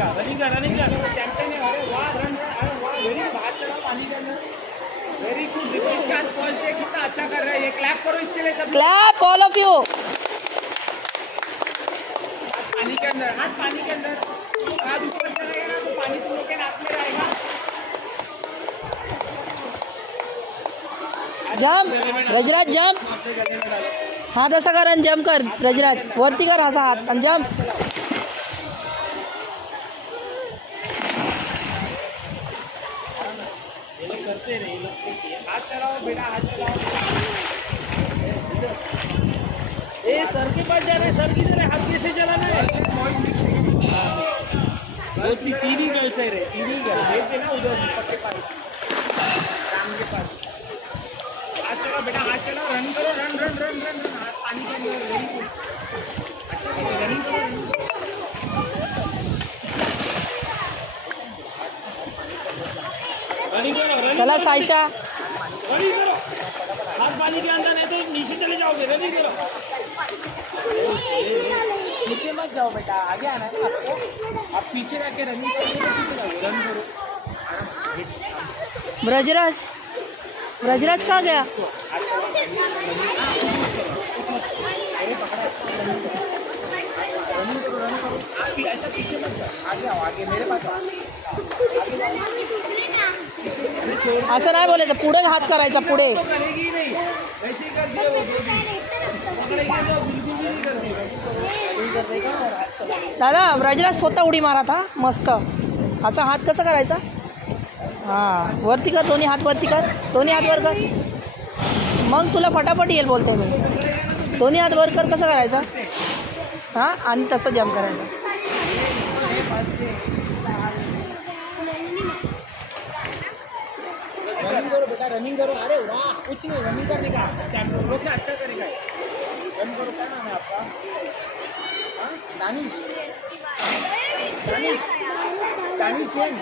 Running कर champion है। अरे वाह रन, अरे वाह वेरी गुड, हाथ चलाओ पानी के अंदर, वेरी गुड। देखो इसका फर्स्ट डे कितना अच्छा कर रहा है, ये क्लैप करो इसके लिए सब। Clap all of you. पानी के अंदर, हाथ पानी के अंदर, हाथ ऊपर चलेगा ना तो पानी तुम लोग के नाक में रहेगा। जंप ब्रजराज जंप, हाथ असा कर आणि जंप कर ब्रजराज, वरती कर असा हात आणि जंप। करते रहे हाथ चलाओ बेटा, हाथ चलाओ। ए सर के पास जा रहे, सर किधर है, हाथ कैसे चलाना है। तीन ही गर्ल्स है रे, तीन ही गर्ल भेज देना उधर पक्के पास, राम के पास। हाथ चलाओ बेटा, हाथ चलाओ, रन करो, run run run run run, हाथ पानी के अंदर, वेरी गुड, रनिंग करो। रनिंग करो, चला सायशा, रनिंग करो, हाथ पानी के अंदर नहीं तो नीचे चले जाओगे। रनिंग करो, नीचे मत जाओ बेटा, आगे आना है ना आपको, आप पीछे रह के रनिंग करोगे तो पीछे जाओगे। रन करो। ब्रजराज, ब्रजराज कहाँ गया। रनिंग करो, रन करो, आप ऐसा पीछे मत जाओ, आगे आओ, आगे मेरे पास आओ। असं नाही बोलायचं, पुढे हात करायचा, पुढे। तो करेगी ही नहीं, वैसे ही कर दिया वो जो भी पकड़ेगी तो बिल्कुल भी नहीं करने का और हाथ चलाएगा। दादा ब्रजराज स्वतः उडी मारा था मस्त, असा हात कसा करायचा, हां वरती कर, दोन्ही हात वरती कर, दोन्ही हात वर कर, मग तुला फटाफट येईल बोलतो मी। दोन्ही हात वर कर, कसं करायचं, हां आणि तसं जंप करायचं। रनिंग करो बेटा, रनिंग करो। अरे वाह, कुछ नहीं, रनिंग करने का चैंपियन लोग से अच्छा करेगा। रन करो, क्या नाम है आपका। हाँ दानिश, दानिश, दानिश जैन।